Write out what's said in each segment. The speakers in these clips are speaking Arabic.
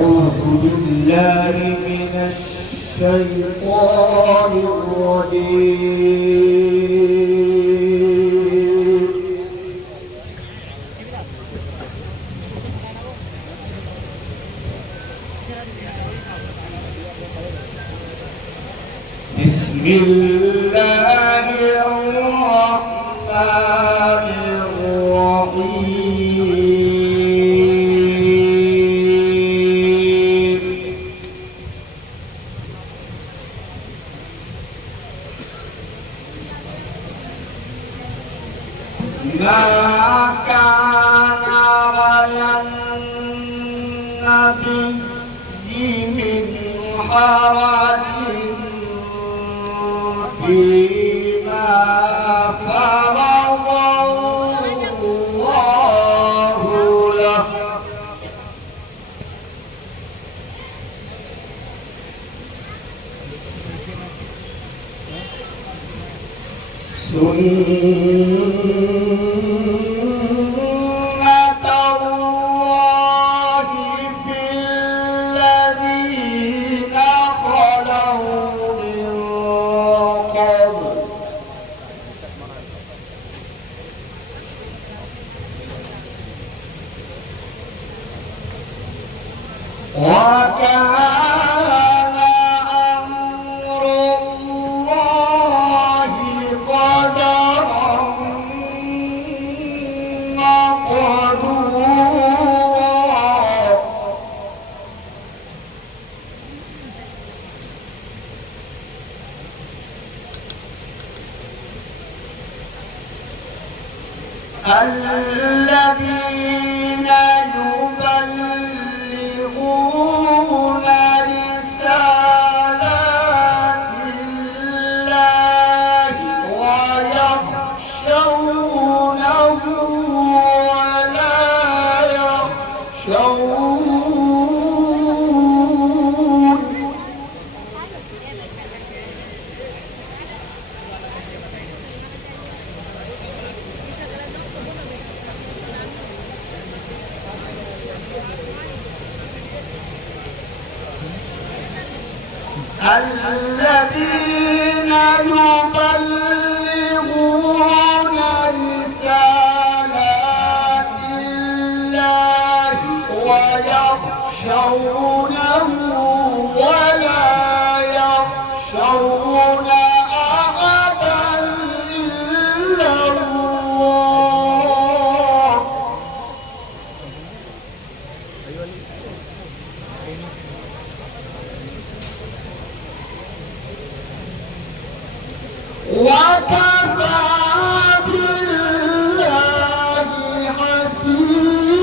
أعوذ بالله من الشيطان الرجيم. بسم الله الرحمن الرحيم. ما كان على النبي من حرج فيما فرض الله له، سنة الله في الذين خلوا من قبل، وكان أمر الله قدرا مقدورا. الذين يبلغون رسالات الله ويخشونه ولا يخشون. الذين يبلغون رسالات الله ويخشونه ولا يخشون أحدا إلا الله. وكفى بالله حسيبا.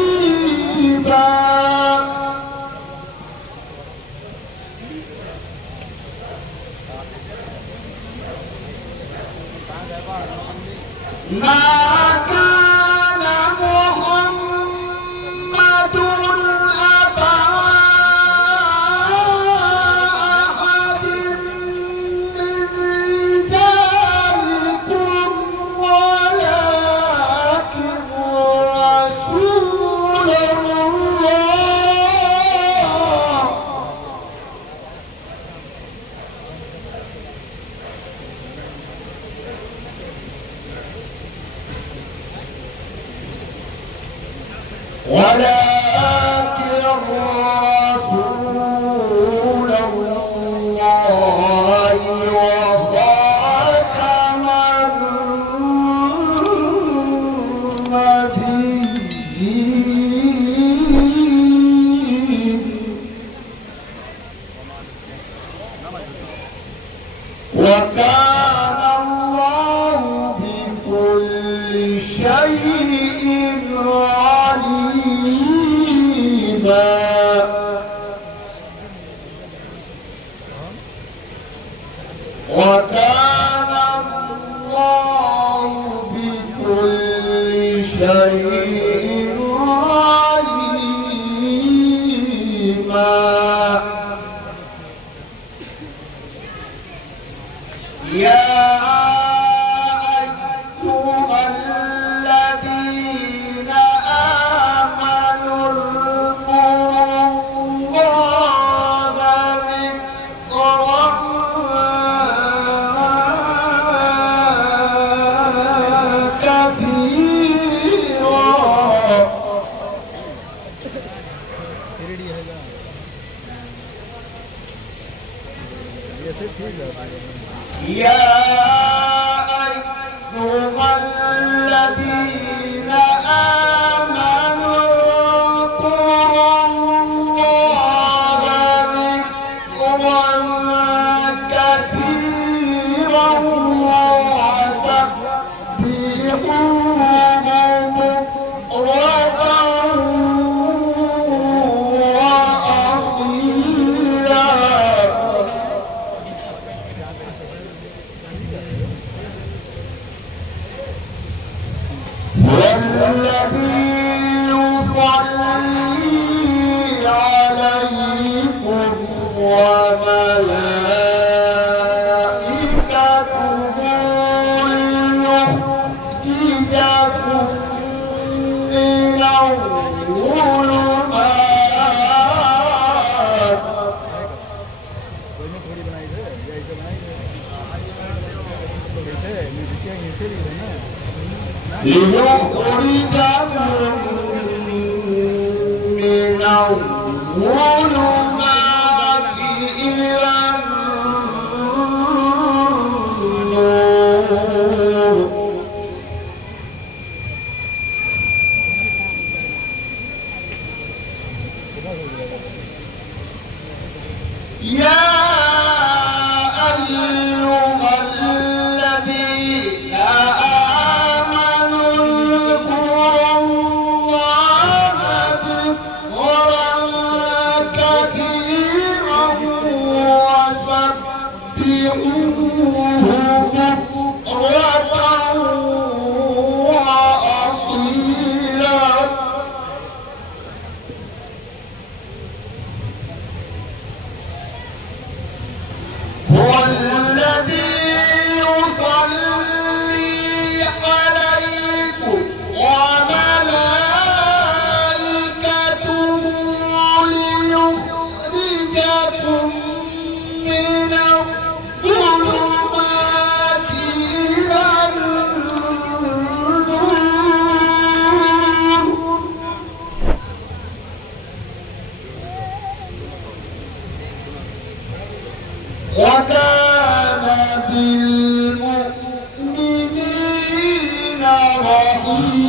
ما كان محمد أبا أحد من رجالكم ولكن رسول الله ولكن رسول الله وخاتم النبيين. وكان الله بكل شيء عليما. وكان الله بكل شيء عليما. يا أيها الذين آمنوا اذكروا الله يا أيها الذين آمنوا اذكروا الله ذكرا كثيرا وسبحوه بكرة وأصيلا والذي يصلي عليكم وملائكته ليخرجكم من الظلمات من الظلمات إلى النور يا أيها الذين آمنوا اذكروا الله ذكرا كثيرا وسبحوه بكرة وأصيلا هو الذي يصلي عليكم وملائكته ليخرجكم من الظلمات إلى النور وكان بالمؤمنين رحيما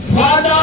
صدق